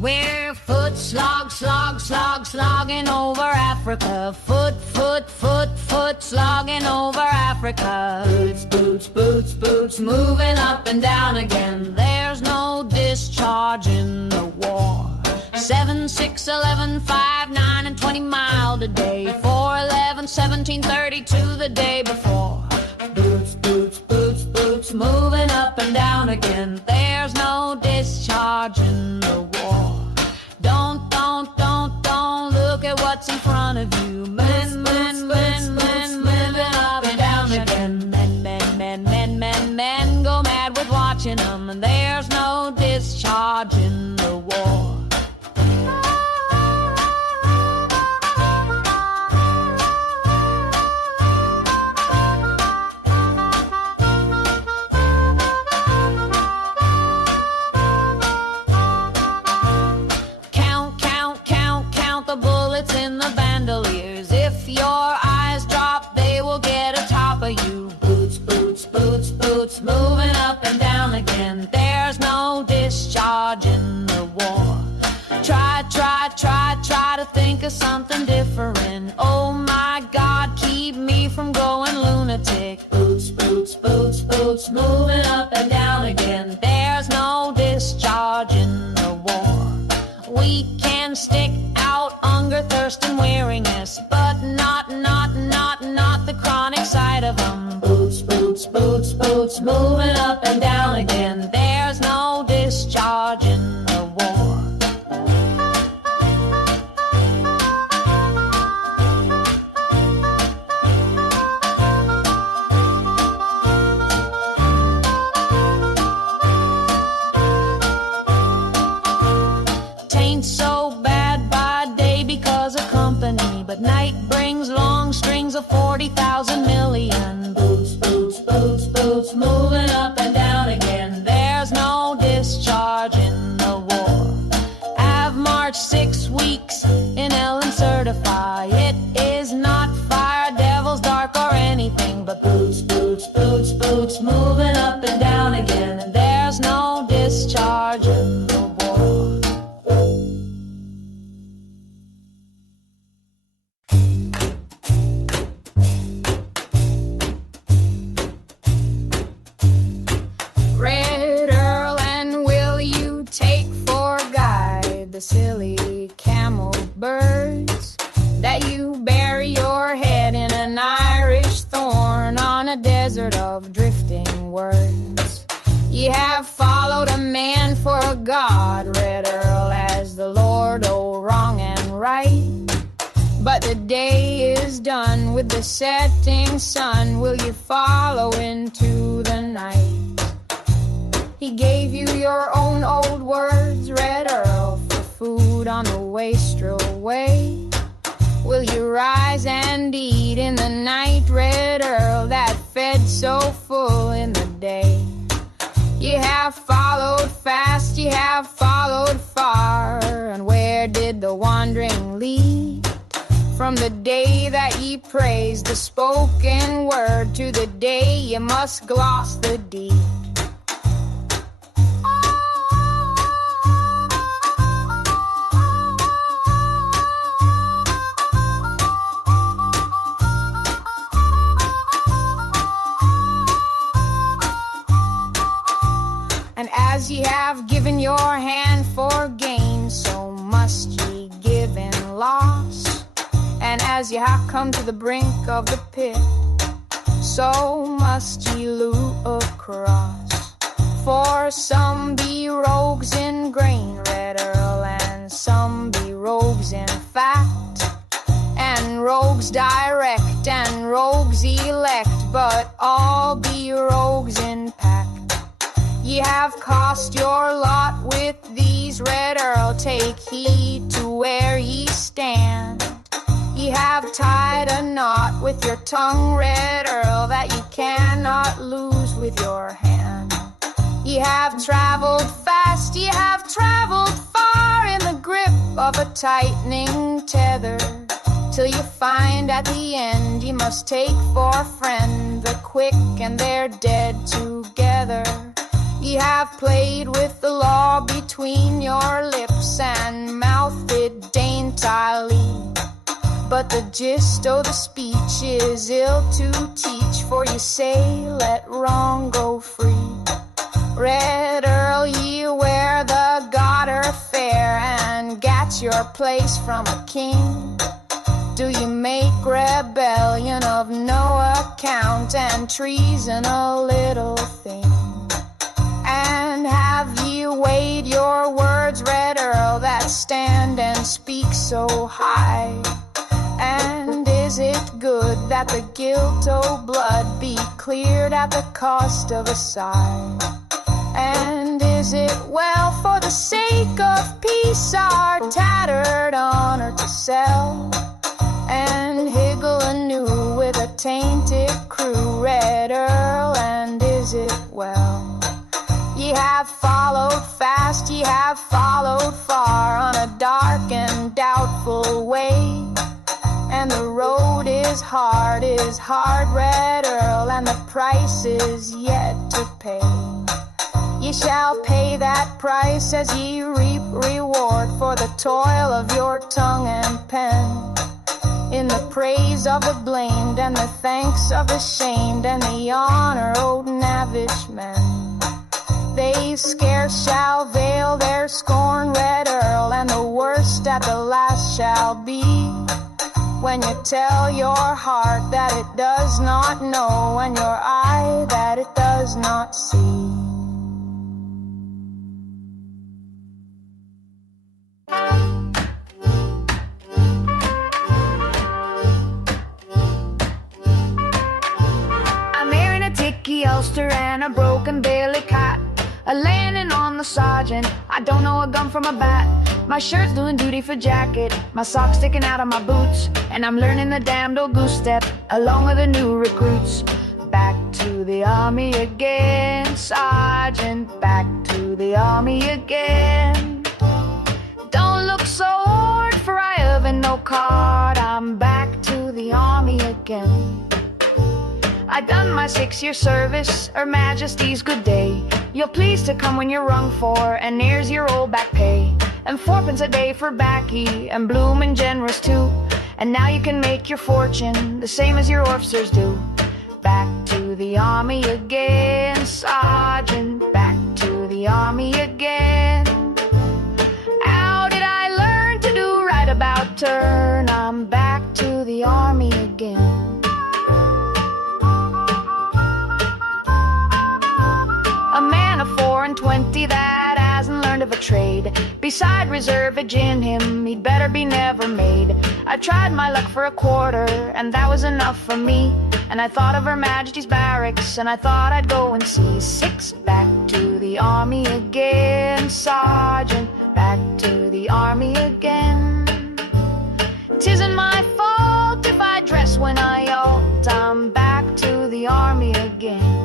We're foot slog, slog, slog, slogging over Africa. Foot, foot, foot, foot, slogging over Africa. Boots, boots, boots, boots, moving up and down again. There's no discharge in the war. 7, 6, 11, 5, 9, and 20 miles a day. 4, 11, 17, 32 the day before. Boots, boots, boots, boots, moving up and down again. There's no discharge in the war. Don't look at what's in front of you. Men, moving up and down again. Men, go mad with watching them. And there's no discharge in the war. The bullets in the bandoliers. If your eyes drop, they will get atop of you. Boots, boots, boots, boots, moving up and down again. There's no discharge in the war. Try to think of something different. Oh my God, keep me from going lunatic. Boots, boots, boots, boots, moving up and down again. There's no discharge in the war. We can stick out hunger, thirst, and weariness, but not the chronic side of them. Boots, boots, boots, boots, moving up and down again. There's no discharge in the war. Tain't so bad by day because of company, but night brings long strings of 40,000 million. Boots, boots, boots, boots, moving up and down again. There's no discharge in the war. I've marched 6 weeks in Ellen Certify. It is not fire, devils, dark, or anything but boots, boots, boots, boots, moving up and down again. And there's no discharge in the war. Silly camel birds, that you bury your head in an Irish thorn on a desert of drifting words. You have followed a man for a god, Red Earl, as the Lord, oh wrong and right. But the day is done with the setting sun. Will you follow into the night? He gave you your own old words, Red Earl, food on the wastrel way. Will you rise and eat in the night, Red Earl, that fed so full in the day? You have followed fast, you have followed far, and where did the wandering lead? From the day that ye praised the spoken word to the day you must gloss the deed. And as ye have given your hand for gain, so must ye give in loss. And as ye have come to the brink of the pit, so must ye loot across. For some be rogues in grain, Red Earl, and some be rogues in fact, and rogues direct and rogues elect, but all be rogues in pact. Ye have cost your lot with these, Red Earl, take heed to where ye stand. Ye have tied a knot with your tongue, Red Earl, that ye cannot lose with your hand. Ye have traveled fast, ye have traveled far in the grip of a tightening tether, till you find at the end ye must take for friend the quick and their dead together. Ye have played with the law between your lips and mouthed it daintily. But the gist o' the speech is ill to teach, for ye say, let wrong go free. Red Earl, ye wear the garter fair, and gat your place from a king. Do ye make rebellion of no account, and treason a little thing? And have ye weighed your words, Red Earl, that stand and speak so high? And is it good that the guilt o' blood be cleared at the cost of a sigh? And is it well for the sake of peace our tattered honor to sell, and higgle anew with a tainted crew, Red Earl, and is it well? Ye have followed fast, ye have followed far, on a dark and doubtful way, and the road is hard, Red Earl, and the price is yet to pay. Ye shall pay that price as ye reap reward for the toil of your tongue and pen, in the praise of the blamed and the thanks of the shamed, and the honor owed knavish men. They scarce shall veil their scorn, Red Earl, and the worst at the last shall be, when you tell your heart that it does not know, and your eye that it does not see. I'm wearing a ticky ulster and a broken billy cat, a landing on the sergeant, I don't know a gun from a bat. My shirt's doing duty for jacket, my socks sticking out of my boots, and I'm learning the damned old goose step along with the new recruits. Back to the army again, sergeant, back to the army again. Don't look so old, for I haven't no card, I'm back to the army again. I done my 6-year service, Her Majesty's good day. You'll please to come when you're rung for, and here's your old back pay. And 4 pence a day for baccy, and bloomin' generous too. And now you can make your fortune, the same as your officers do. Back to the army again, sergeant, back to the army again. How did I learn to do right about turn? I'm back to the army again. A man of 24 that hasn't learned of a trade, beside reservage in him, he'd better be never made. I tried my luck for a quarter, and that was enough for me. And I thought of Her Majesty's barracks, and I thought I'd go and see. 6, back to the army again, sergeant, back to the army again. 'Tisn't my fault if I dress when I ought, I'm back to the army again.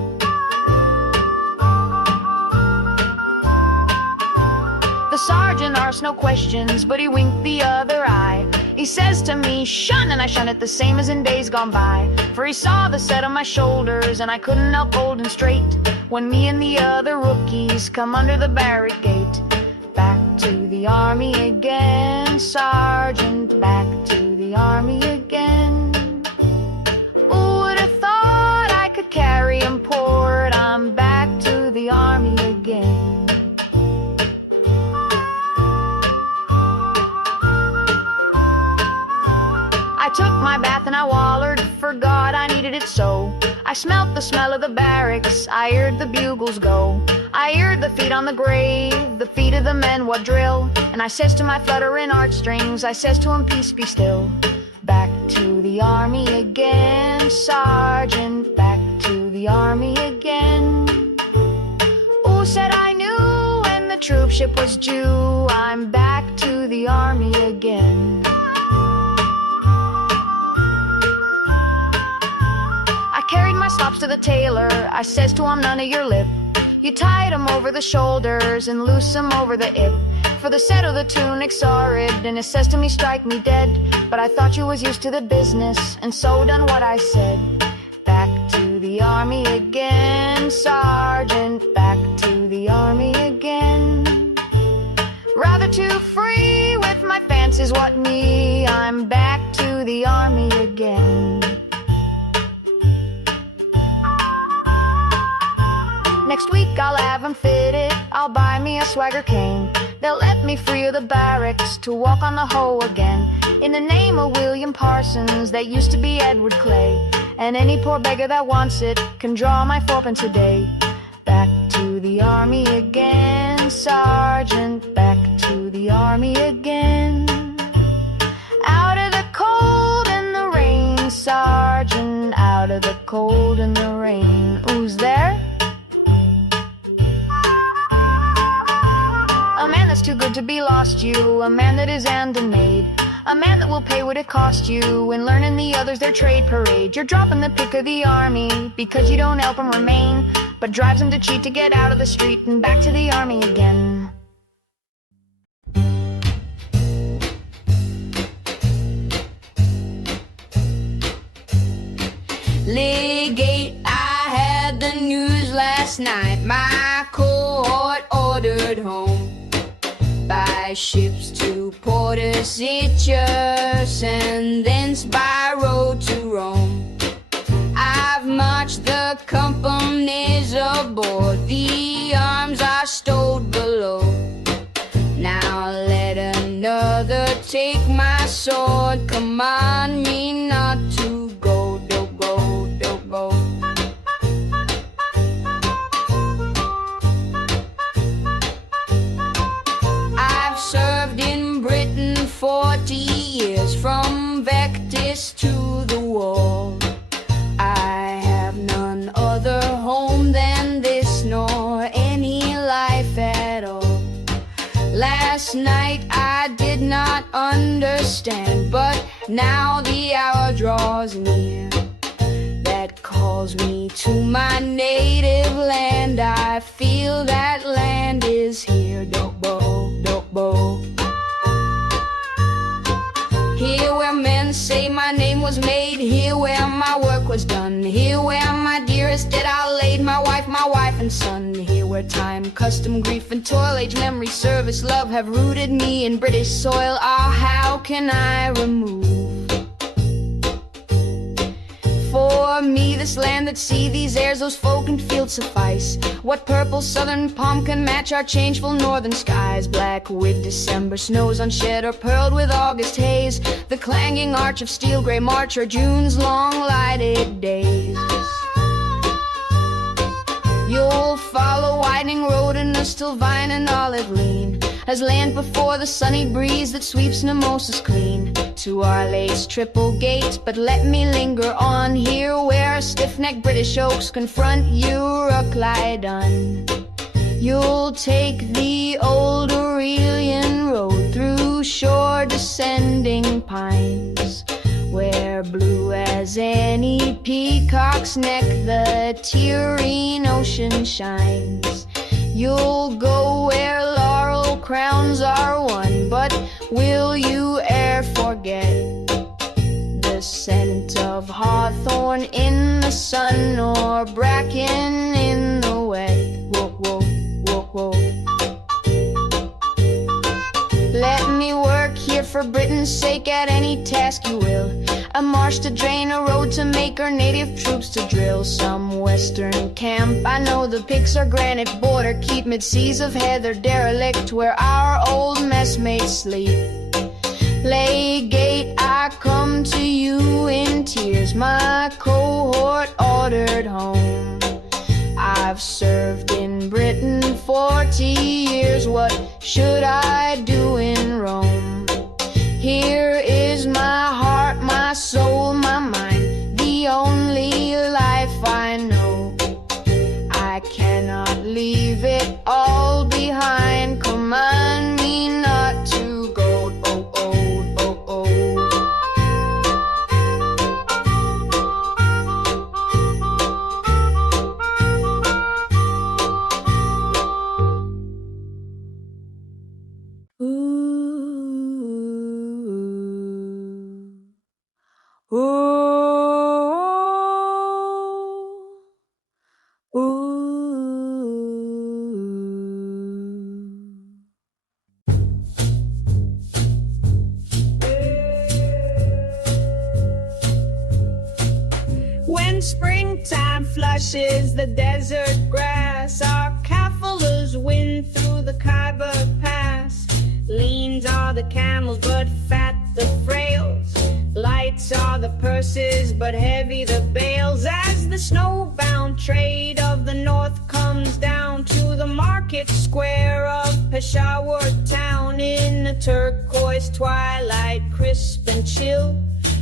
The sergeant asked no questions, but he winked the other eye. He says to me, shun, and I shun it the same as in days gone by. For he saw the set on my shoulders, and I couldn't help holding straight, when me and the other rookies come under the barrack gate. Back to the army again, sergeant, back to the army again. Who would have thought I could carry import? I'm back to the army again. I took my bath and I wallered, for God I needed it so. I smelt the smell of the barracks, I heard the bugles go. I heard the feet on the grave, the feet of the men what drill. And I says to my fluttering heartstrings, I says to 'em, peace be still. Back to the army again, sergeant, back to the army again. Who said I knew when the troop ship was due? I'm back to the army again. I carried my slops to the tailor, I says to him, none of your lip. You tied 'em over the shoulders and loose 'em over the hip. For the set of the tunic's horrid, and it says to me, strike me dead. But I thought you was used to the business, and so done what I said. Back to the army again, sergeant, back to the too free with my fancies, what me? I'm back to the army again. Next week I'll have 'em fitted, I'll buy me a swagger cane. They'll let me free of the barracks to walk on the hoe again. In the name of William Parsons, that used to be Edward Clay. And any poor beggar that wants it can draw my 4 pence a day. Back to the army again, Sergeant, back to the army again. Out of the cold and the rain, Sergeant, out of the cold and the rain. Who's there? A man that's too good to be lost you, a man that is handmade, a man that will pay what it cost you when learning the others their trade parade. You're dropping the pick of the army because you don't help 'em remain, but drives 'em to cheat to get out of the street and back to the army again. Legate, I had the news last night. My cohort ordered home by ships to Port Citrus and thence by road to Rome. I've marched the companies aboard, the arms are stowed below. Now let another take my sword, command me not to go, don't go, don't go. I've served in Britain 40 years, from Vectis to the wall. I have none other home than this, nor any life at all. Last night I did not understand, but now the hour draws near that calls me to my native land. I feel that land is here, Dokbo, Dokbo. Here where men say my name was made, here where my work was done, here where my dearest dead I laid, my wife and son. Here where time, custom, grief and toil, age, memory, service, love have rooted me in British soil. Ah, how can I remove for me this land that sea, these airs, those folk and fields suffice? What purple southern palm can match our changeful northern skies? Black with December snows unshed or pearled with August haze, the clanging arch of steel grey March or June's long lighted days. You'll follow winding road and a still vine and olive lean, as land before the sunny breeze that sweeps Nemosis clean to our lace triple gates. But let me linger on here where stiff-necked British oaks confront Euroclydon. You'll take the old Aurelian road through shore descending pines, where blue as any peacock's neck the Tyrrhene ocean shines. You'll go where laurel crowns are won, but will you e'er forget the scent of hawthorn in the sun or bracken in the wet? Whoa, whoa, whoa, whoa. Let me work here for Britain's sake at any task you will. A marsh to drain, a road to make, or native troops to drill. Some western camp, I know the pics are granite border, keep mid-seas of heather derelict where our old messmates sleep. Legate, I come to you in tears, my cohort ordered home. I've served in Britain 40 years, what should I do in Rome? Here is my heart, my soul, my mind, the only life I know. I cannot leave it all behind, command me not to go, oh, oh, oh, oh. Ooh, ooh, ooh. when springtime flushes the desert grass, our caffalers win through the Khyber Pass. Leans are the camels, but fat the frails. Lights are the purses, but heavy the bales. As the snowbound trade of the north comes down to the market square of Peshawar town, in a turquoise twilight, crisp and chill,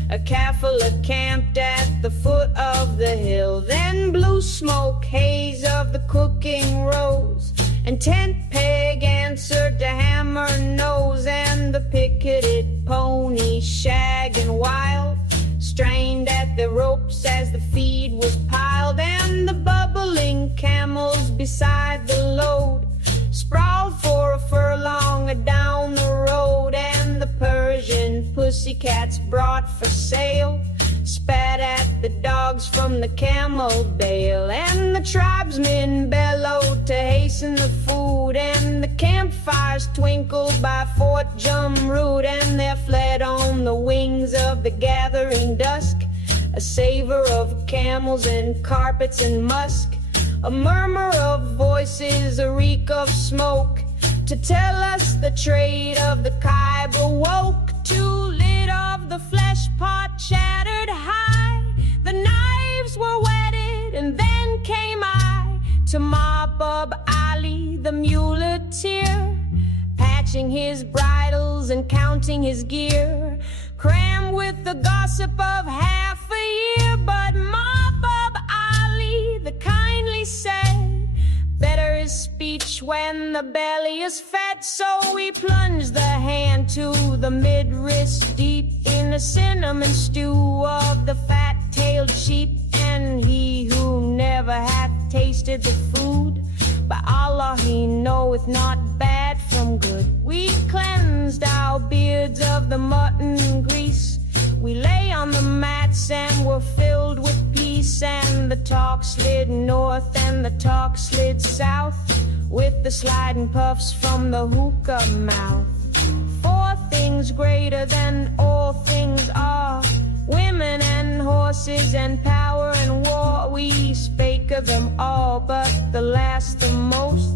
a kaffir camped at the foot of the hill. Then blue smoke haze of the cooking rose, and tent peg answered to hammer nose, and the picketed pony shagging wild strained at the ropes as the feed was piled, and the bubbling camels beside the load sprawled for a furlong down the road, and the Persian pussycats brought for sale spat at the dogs from the camel bale, and the tribesmen bellowed to hasten the food, and the campfires twinkled by Fort Jumroot, and there fled on the wings of the gathering dusk a savor of camels and carpets and musk, a murmur of voices, a reek of smoke, to tell us the trade of the Khyber woke. To lid of the flesh pot chattered high, the knives were whetted, and then came I to Mahbub Ali the muleteer, patching his bridles and counting his gear, crammed with the gossip of half a year. But Mahbub Ali the kindly said, better is speech when the belly is fed. So we plunged the hand to the mid-wrist deep in a cinnamon stew of the fat-tailed sheep, and he who never hath tasted the food, by Allah he knoweth not bad from good. We cleansed our beards of the mutton grease, we lay on the mats and were filled with peace, and the talk slid north and the talk slid south, with the sliding puffs from the hookah mouth. Four things greater than all things are, women and horses and power and war. We spake of them all, but the last the most,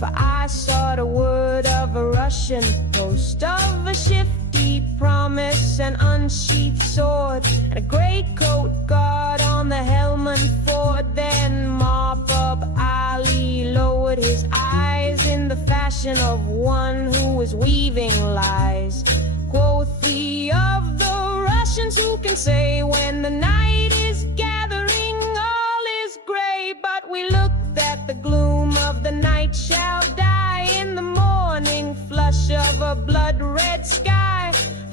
for I sought a word of a Russian post, of a shifty promise, an unsheathed sword, and a greatcoat guard on the Helmand Ford. Then Mahbub Ali lowered his eyes in the fashion of one who was weaving lies. Quoth he, of the Russians who can say when the night is gathering all is gray, but we looked at the gloom of the night shall die in the morning flush of a blood-red sky.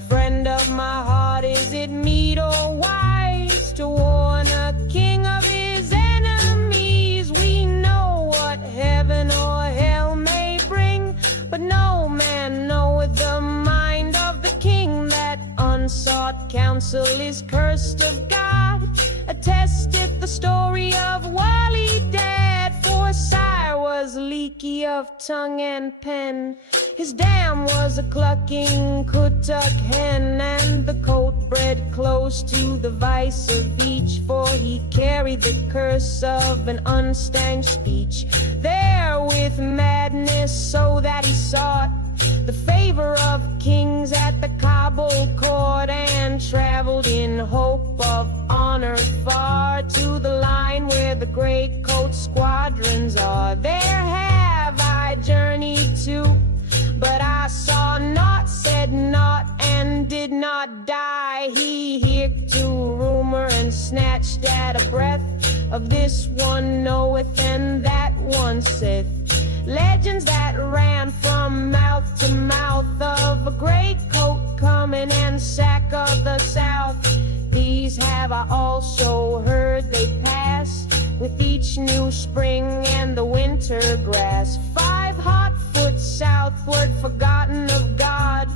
Friend of my heart, is it meet or wise to warn a king of his enemies? We know what heaven or hell may bring, but no man knoweth the mind of the king. That unsought counsel is cursed of God, attesteth the story of Wali Dad. For sire was leaky of tongue and pen, his dam was a clucking Kutuk hen, and the coat bred close to the vice of each, for he carried the curse of an unstained speech. There with madness so that he sought the favor of kings at the Kabul court, and traveled in hope of honor far to the line where the gray coat squadrons are. There have I journeyed to, but I saw naught, said naught, and did not die. He hearked to rumor and snatched at a breath of this one knoweth and that one saith. Legends that ran from mouth to mouth of a gray coat coming and sack of the south. These have I also heard, they pass with each new spring and the winter grass. 5 hot foot southward, forgotten of God,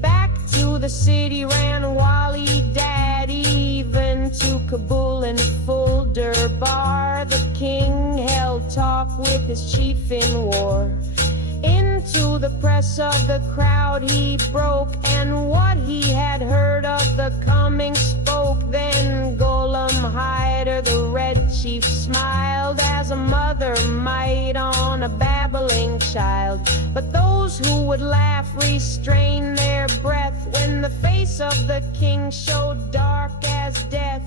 back to the city ran Wali Dad, even to Kabul and full Durbar. The king held talk with his chief in war. Into the press of the crowd he broke, and what he had heard of the coming spoke. Then Golem Hyder, the Red Chief, smiled as a mother might on a babbling child. But those who would laugh restrained their breath when the face of the king showed dark as death.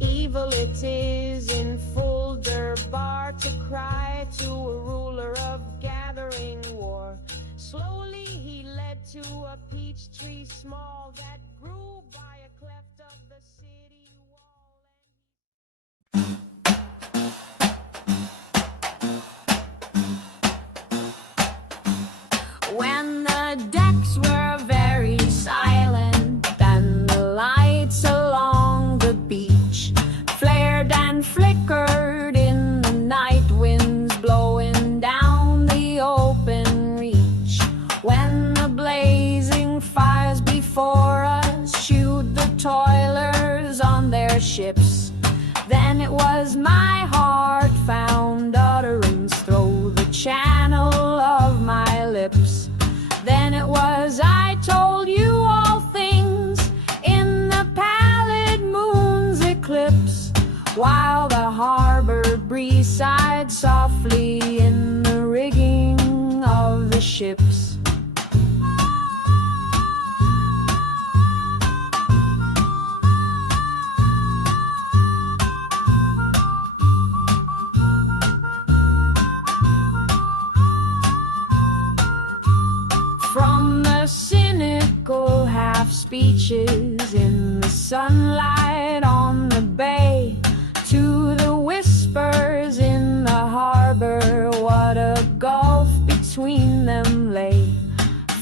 Evil it is in full Durbar to cry to a ruler of gathering war. Slowly he led to a peach tree small that grew by a cleft of the city wall. When the decks were very silent and the lights along the beach flared and flickered in the night winds blowing down the open reach, when the blazing fires before us shooed the toilers on their ships, then it was my heart found utterance through the channel of my lips. Then it was I told you all things in the pallid moon's eclipse, while the harbor breeze sighed softly in the rigging of the ships. From the cynical half-speeches in the sunlight on the bay to the whispers in the harbor, what a gulf between them lay.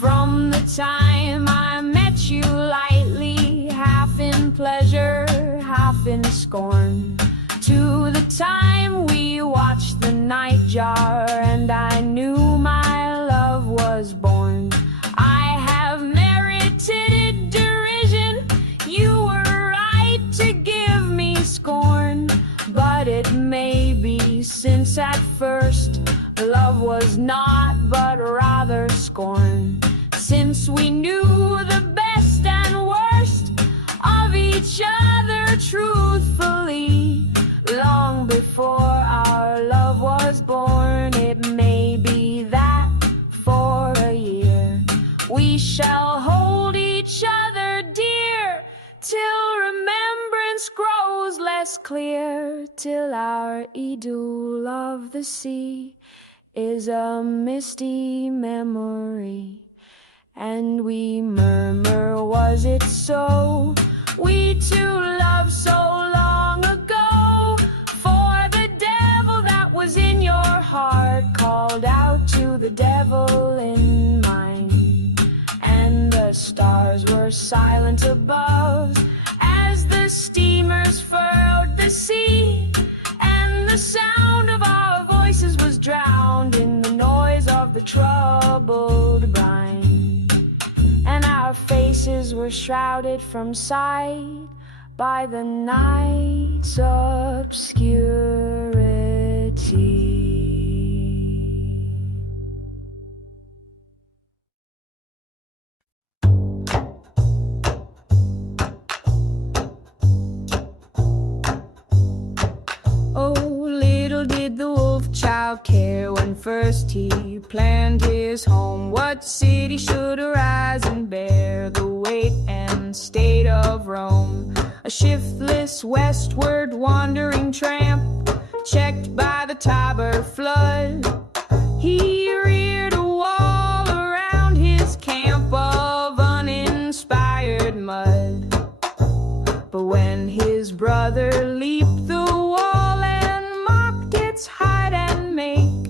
From the time I met you lightly, half in pleasure, half in scorn, to the time we watched the nightjar and I knew my love was born. I have merited derision, you were right to give me scorn, but it may be since at first love was not but rather scorn, since we knew the best and worst of each other truthfully, long before our love was born. It may be that for a year we shall hold each other dear, till remembrance grows less clear, till our idyll of the sea is a misty memory, and we murmur, was it so? We two loved so long ago, for the devil that was in your heart called out to the devil in mine, and the stars were silent above as the steamers furrowed the sea, and the sound of our voices was drowned in the noise of the troubled brine, and our faces were shrouded from sight by the night's obscurity. Oh, little did the wolf child care when first he planned his home, what city should arise and bear the weight and state of Rome. A shiftless westward wandering tramp, checked by the Tiber flood, he reared a wall around his camp of uninspired mud. But when his brother leaped the wall and mocked its hide and make,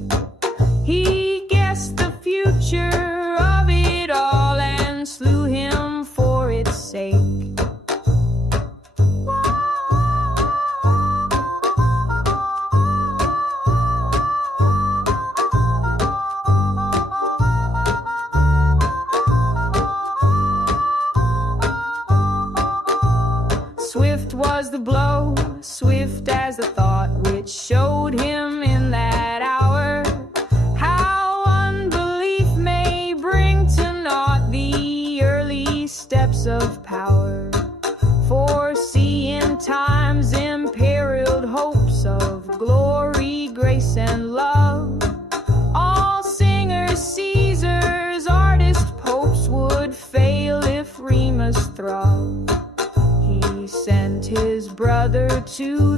he guessed the future of it all and slew him for its sake. Swift was the blow, swift as the thought which showed him in that hour how unbelief may bring to naught the early steps of power. For see in glory, grace, and love. All singers, Caesars, artists, popes would fail if Remus throbbed. He sent his brother to